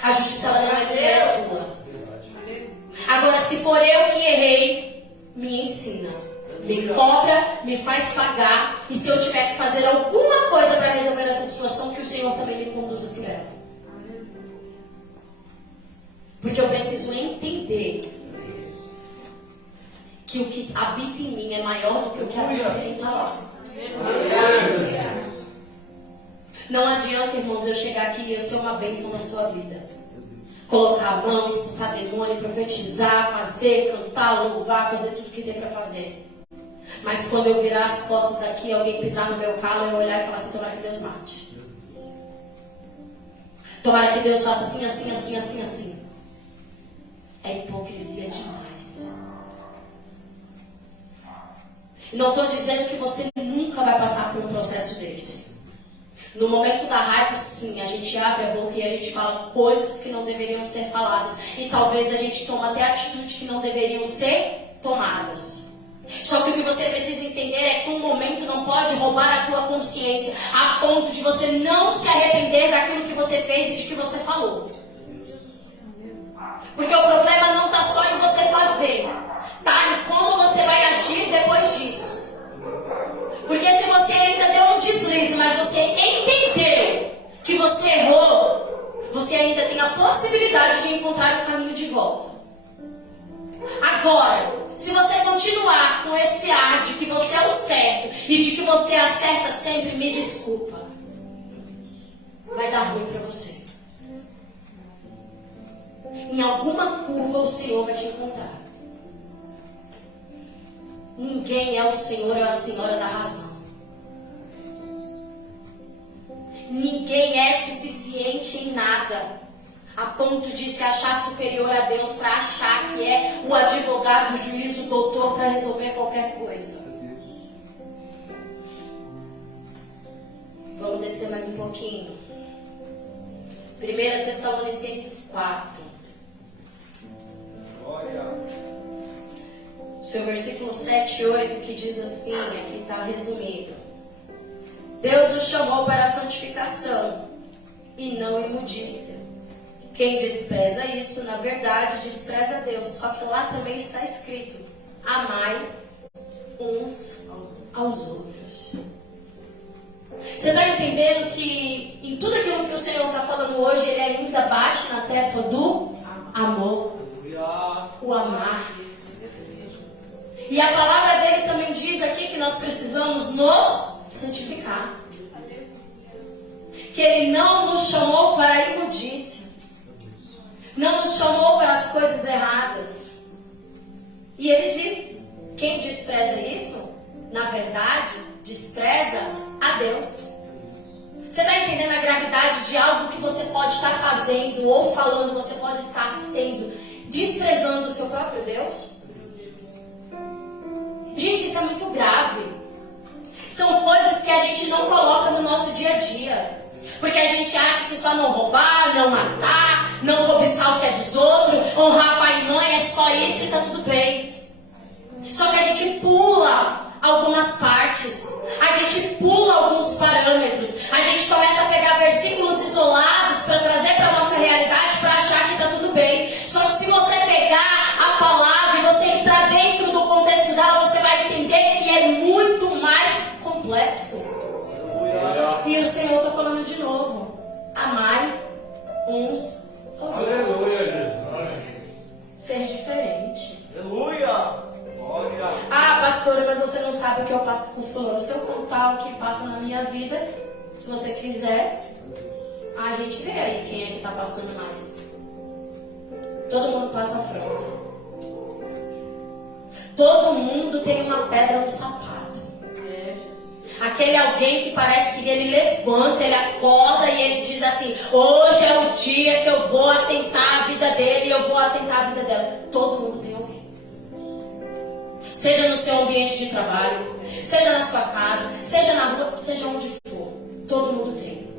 A justiça ela não é minha, é tua. Agora, se for eu que errei, me ensina, me cobra, me faz pagar. E se eu tiver que fazer alguma coisa para resolver essa situação, que o Senhor também me conduza por ela. Porque eu preciso entender que o que habita em mim é maior do que o que habita em quem está lá. Não adianta, irmãos, eu chegar aqui e eu ser uma bênção na sua vida. Colocar a mão, expulsar demônio, profetizar, fazer, cantar, louvar, fazer tudo que tem para fazer. Mas quando eu virar as costas daqui, alguém pisar no meu calo, eu olhar e falar assim: tomara que Deus mate. Tomara que Deus faça assim. É hipocrisia demais. E não estou dizendo que você nunca vai passar por um processo desse. No momento da raiva, sim, a gente abre a boca e a gente fala coisas que não deveriam ser faladas. E talvez a gente tome até atitudes que não deveriam ser tomadas. Só que o que você precisa entender é que um momento não pode roubar a tua consciência a ponto de você não se arrepender daquilo que você fez e de que você falou. Porque o problema não está só em você fazer, tá? Em como você vai agir depois disso. Porque se você ainda deu um deslize, mas você entendeu que você errou, você ainda tem a possibilidade de encontrar o caminho de volta. Agora, se você continuar com esse ar de que você é o certo e de que você acerta sempre, me desculpa, vai dar ruim para você. Em alguma curva o Senhor vai te encontrar. Ninguém é o Senhor ou a Senhora da razão. Ninguém é suficiente em nada. a ponto de se achar superior a Deus, para achar que é o advogado, o juiz, o doutor para resolver qualquer coisa. Vamos descer mais um pouquinho. 1 Tessalonicenses 4. Glória. O seu versículo 7 e 8, que diz assim, aqui está resumido. Deus o chamou para a santificação e não imundícia. Quem despreza isso, na verdade, despreza a Deus. Só que lá também está escrito: amai uns aos outros. Você está entendendo que em tudo aquilo que o Senhor está falando hoje, Ele ainda bate na tecla do amor, o amar. E a palavra dele também diz aqui que nós precisamos nos santificar. Que Ele não nos chamou para a imundícia. Não nos chamou para as coisas erradas. E Ele disse: quem despreza isso, na verdade, despreza a Deus. Você está entendendo a gravidade de algo que você pode estar fazendo ou falando, você pode estar sendo, desprezando o seu próprio Deus? Gente, isso é muito grave. São coisas que a gente não coloca no nosso dia a dia. Porque a gente acha que só não roubar, não matar, não cobiçar o que é dos outros, honrar pai e mãe, é só isso e está tudo bem. Só que a gente pula algumas partes, a gente pula alguns parâmetros, a gente começa a pegar versículos isolados para trazer para a nossa realidade, para achar que está tudo bem. Só que se você pegar a palavra e você entrar dentro do contexto dela, você vai entender que é muito mais complexo. E o Senhor está falando de novo: amai uns aos outros. Aleluia, Jesus. Ser diferente. Aleluia. Glória. Ah, pastora, mas você não sabe o que eu passo com fulano. Se eu contar o que passa na minha vida, se você quiser, a gente vê aí quem é que está passando mais. Todo mundo passa afronta. Todo mundo tem uma pedra no sapato. Aquele alguém que parece que ele levanta, ele acorda e ele diz assim: hoje é o dia que eu vou atentar a vida dele e eu vou atentar a vida dela. Todo mundo tem alguém. Seja no seu ambiente de trabalho, seja na sua casa, seja na rua, seja onde for. Todo mundo tem.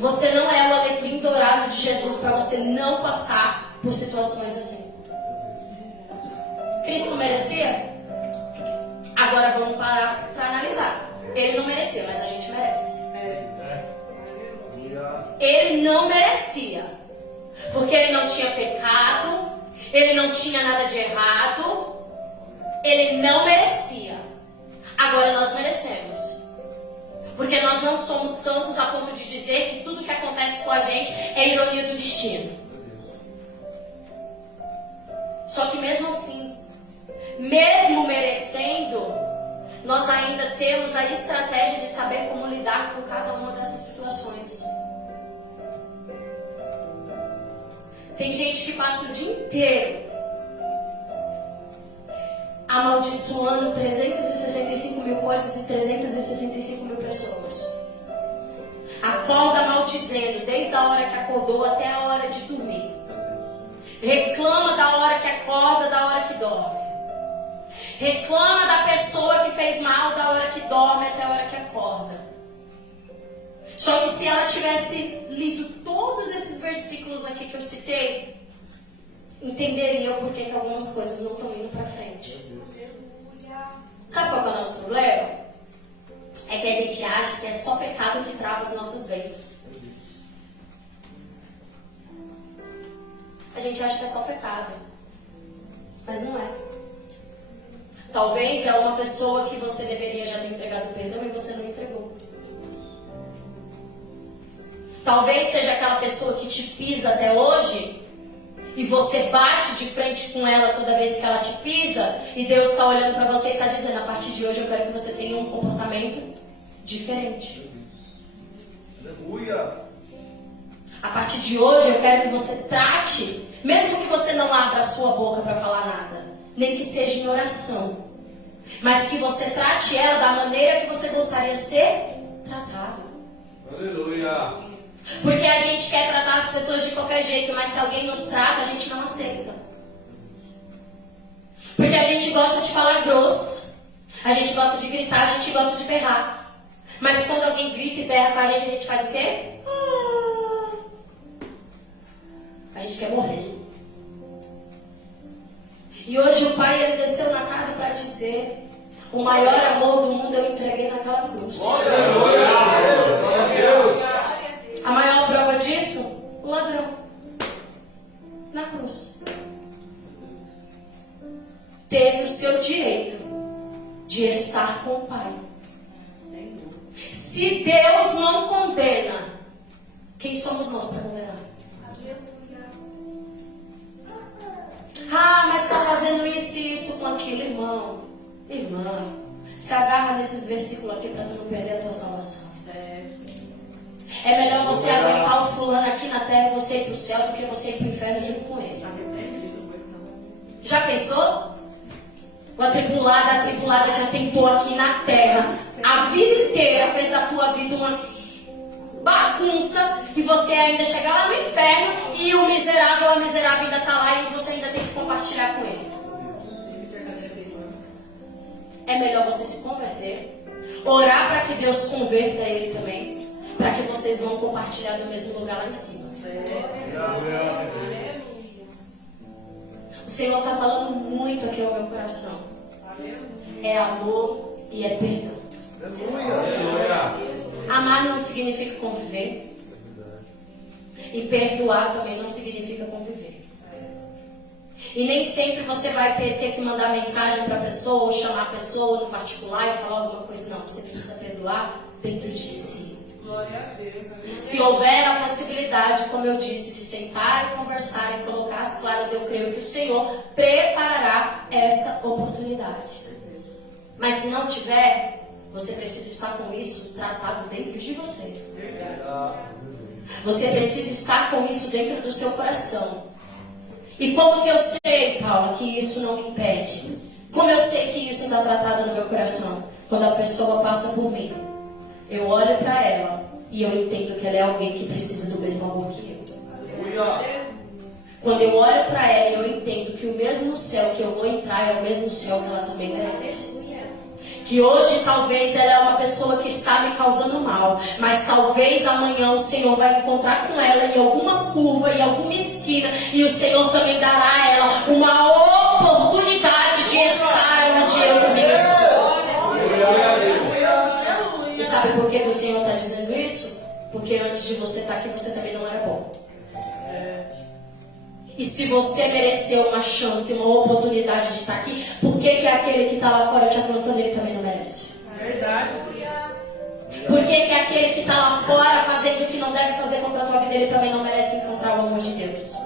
Você não é o alecrim dourado de Jesus para você não passar por situações assim. Cristo merecia? Agora vamos parar para analisar. Ele não merecia, mas a gente merece. Ele não merecia. Porque ele não tinha pecado, ele não tinha nada de errado, ele não merecia. Agora nós merecemos. Porque nós não somos santos a ponto de dizer que tudo que acontece com a gente é ironia do destino. Só que mesmo assim, mesmo merecendo, nós ainda temos a estratégia de saber como lidar com cada uma dessas situações. Tem gente que passa o dia inteiro amaldiçoando 365 mil coisas e 365 mil pessoas. Acorda maldizendo desde a hora que acordou até a hora de dormir. Reclama da hora que acorda, da hora que dorme. Reclama da pessoa que fez mal da hora que dorme até a hora que acorda. Só que se ela tivesse lido todos esses versículos aqui que eu citei, entenderia o porquê que algumas coisas não estão indo para frente. Sabe qual é o nosso problema? É que a gente acha que é só pecado que trava as nossas bênçãos. A gente acha que é só pecado, mas não é. Talvez é uma pessoa que você deveria já ter entregado perdão e você não entregou. Talvez seja aquela pessoa que te pisa até hoje e você bate de frente com ela toda vez que ela te pisa e Deus está olhando para você e está dizendo: a partir de hoje eu quero que você tenha um comportamento diferente. Aleluia. A partir de hoje eu quero que você trate, mesmo que você não abra a sua boca para falar nada, nem que seja em oração, mas que você trate ela da maneira que você gostaria de ser tratado. Aleluia. Porque a gente quer tratar as pessoas de qualquer jeito, mas se alguém nos trata, a gente não aceita. Porque a gente gosta de falar grosso, a gente gosta de gritar, a gente gosta de berrar. Mas quando alguém grita e berra com a gente faz o quê? A gente quer morrer. E hoje o Pai, ele desceu na casa para dizer: o maior amor do mundo eu entreguei naquela cruz. A maior prova disso? O ladrão. Na cruz. Teve o seu direito de estar com o Pai. Se Deus não condena, quem somos nós para condenar? Ah, mas está fazendo isso com aquilo, irmão. Irmã, se agarra nesses versículos aqui para tu não perder a tua salvação. É melhor você aguentar o fulano aqui na terra e você ir para o céu do que você ir para o inferno junto com ele. Já pensou? O atribulado, a atribulada já tentou aqui na terra a vida inteira, fez da tua vida uma bagunça, e você ainda chega lá no inferno e o miserável, a miserável ainda está lá e você ainda tem que compartilhar com ele. É melhor você se converter, orar para que Deus converta ele também, para que vocês vão compartilhar no mesmo lugar lá em cima. O Senhor está falando muito aqui ao meu coração. É amor e é perdão. Amar não significa conviver. E perdoar também não significa conviver. E nem sempre você vai ter que mandar mensagem para a pessoa, ou chamar a pessoa no particular e falar alguma coisa. Não, você precisa perdoar dentro de si. Glória a Deus. Se houver a possibilidade, como eu disse, de sentar e conversar e colocar as claras, eu creio que o Senhor preparará esta oportunidade. Mas se não tiver, você precisa estar com isso tratado dentro de você. Você precisa estar com isso dentro do seu coração. E como que eu sei, Paula, que isso não me impede? Como eu sei que isso está tratado no meu coração? Quando a pessoa passa por mim, eu olho para ela e eu entendo que ela é alguém que precisa do mesmo amor que eu. Quando eu olho para ela, eu entendo que o mesmo céu que eu vou entrar é o mesmo céu que ela também merece. Que hoje talvez ela é uma pessoa que está me causando mal, mas talvez amanhã o Senhor vai encontrar com ela em alguma curva, em alguma esquina, e o Senhor também dará a ela uma oportunidade de estar onde eu também estou. E sabe por que o Senhor está dizendo isso? Porque antes de você estar aqui, você também não era bom. E se você mereceu uma chance, uma oportunidade de estar aqui, por que aquele que está lá fora te afrontando, ele também não merece? Verdade. Por que aquele que está lá fora fazendo o que não deve fazer contra a tua vida, ele também não merece encontrar o amor de Deus?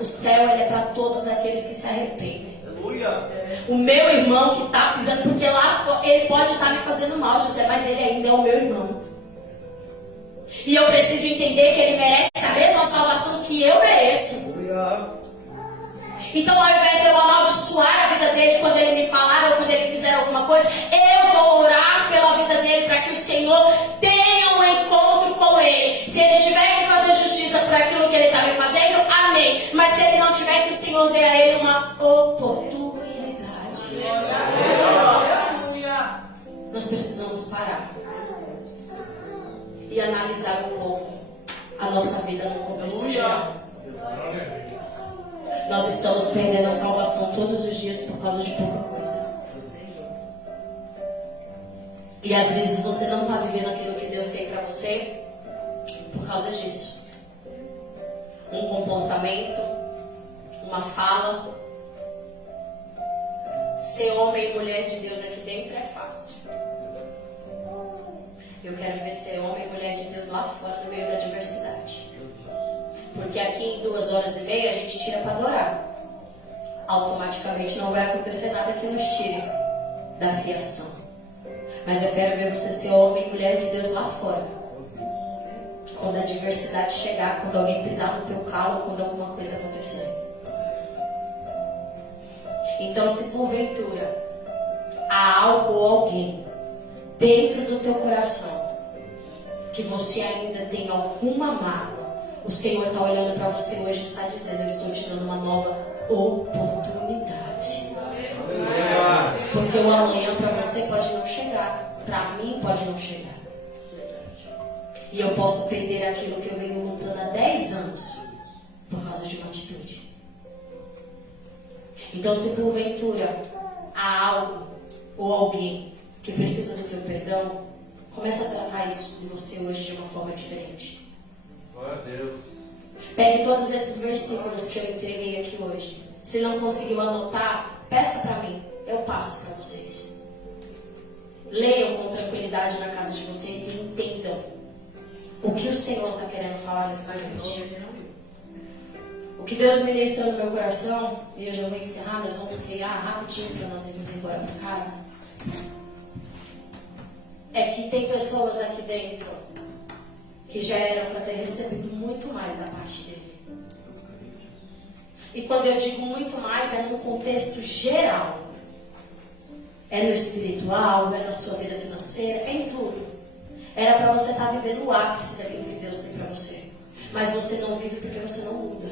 O céu, ele é para todos aqueles que se arrependem. O meu irmão que está pisando, porque lá ele pode estar me fazendo mal, José, mas ele ainda é o meu irmão. E eu preciso entender que ele merece a mesma salvação que eu mereço. Então, ao invés de eu amaldiçoar a vida dele quando ele me falar ou quando ele fizer alguma coisa, eu vou orar pela vida dele para que o Senhor tenha um encontro com ele. Se ele tiver que fazer justiça por aquilo que ele está me fazendo, amém. Mas se ele não tiver, que o Senhor dê a ele uma oportunidade. Nós precisamos parar e analisar um pouco a nossa vida no contexto geral. Nós estamos perdendo a salvação todos os dias por causa de pouca coisa. E às vezes você não está vivendo aquilo que Deus tem para você por causa disso. Um comportamento, uma fala. Ser homem e mulher de Deus aqui dentro é fácil. Eu quero ver ser homem e mulher de Deus lá fora, no meio da diversidade. Porque aqui em 2h30 a gente tira para adorar. Automaticamente não vai acontecer nada que nos tire da fiação. Mas eu quero ver você ser homem e mulher de Deus lá fora. Quando a diversidade chegar, quando alguém pisar no teu calo, quando alguma coisa acontecer. Então, se porventura há algo ou alguém dentro do teu coração que você ainda tem alguma mágoa, o Senhor está olhando para você hoje e está dizendo: eu estou te dando uma nova oportunidade. Porque o amanhã para você pode não chegar, para mim pode não chegar. E eu posso perder aquilo que eu venho lutando há 10 anos por causa de uma atitude. Então, se porventura há algo ou alguém que precisa do teu perdão, começa a tratar isso de você hoje de uma forma diferente. Glória a Deus. Pegue todos esses versículos que eu entreguei aqui hoje. Se não conseguiu anotar, peça para mim, eu passo para vocês. Leiam com tranquilidade na casa de vocês e entendam o que o Senhor está querendo falar nessa noite. O que Deus ministrou no meu coração, e eu já vou encerrar, nós vamos cear rapidinho para nós irmos embora para casa, é que tem pessoas aqui dentro que já eram para ter recebido muito mais da parte dele. E quando eu digo muito mais, é no contexto geral. É no espiritual, é na sua vida financeira, é em tudo. Era para você estar vivendo o ápice daquilo que Deus tem para você. Mas você não vive porque você não muda.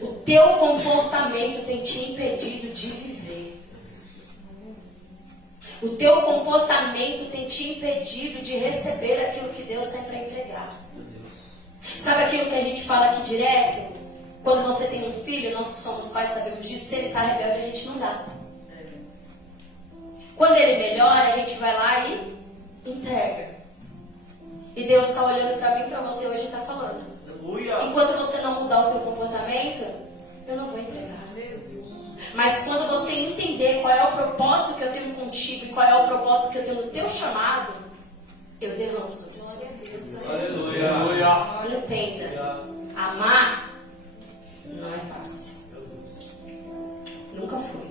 O teu comportamento tem te impedido de viver. O teu comportamento tem te impedido de receber aquilo que Deus tem para entregar. Sabe aquilo que a gente fala aqui direto? Quando você tem um filho, nós que somos pais sabemos disso, se ele está rebelde, a gente não dá. Quando ele melhora, a gente vai lá e entrega. E Deus está olhando para mim e para você hoje e está falando: Aleluia. enquanto você não mudar o teu comportamento, eu não vou entregar. Mas quando você entender qual é o propósito que eu tenho contigo e qual é o propósito que eu tenho no teu chamado, eu derramo sobre você. Aleluia. Entenda, amar não é fácil. Nunca foi.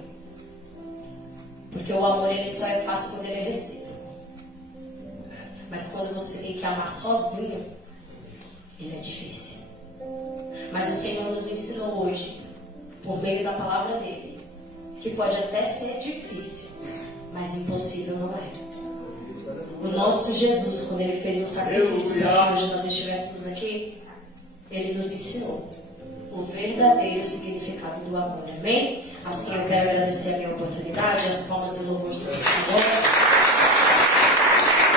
Porque o amor ele só é fácil quando ele é recíproco. Mas quando você tem que amar sozinho, ele é difícil. Mas o Senhor nos ensinou hoje, por meio da palavra dele, que pode até ser difícil, mas impossível não é. O nosso Jesus, quando ele fez um sacrifício para que hoje nós estivéssemos aqui, ele nos ensinou o verdadeiro significado do amor. Amém? Assim eu quero agradecer a minha oportunidade, as palmas e louvor sobre o Senhor.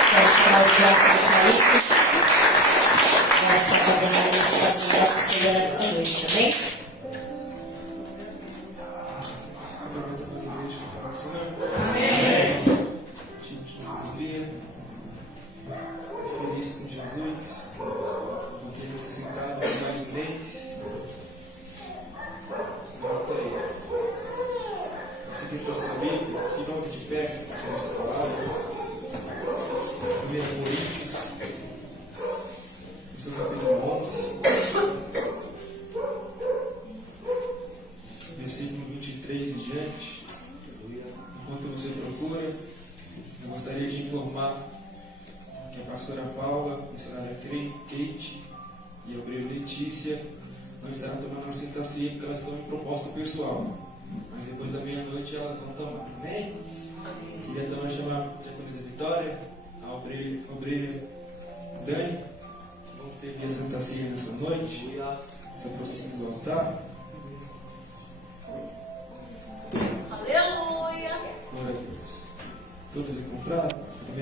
Quero chamar o diácono Caíque. Nós estamos fazendo a ministração da ceia nesta noite. Amém? Feliz com Jesus, porque necessitava de mais leis. Volta aí. Você tem a sua Bíblia, se não de pé nessa palavra. 1 Coríntios, no seu capítulo 11, versículo 23 e diante. Enquanto você procura, eu gostaria de informar que a pastora Paula, a missionária Kate e a obreira Letícia não estarão tomando uma Santa Ceia porque elas estão em propósito pessoal. Mas depois da meia-noite elas vão tomar. Amém? Queria também chamar a diaconisa Vitória, a obreira Dani, que vão servir a Santa Ceia nessa noite. Se aproxime do altar. Aleluia. Glória a Deus. Todos encontrados?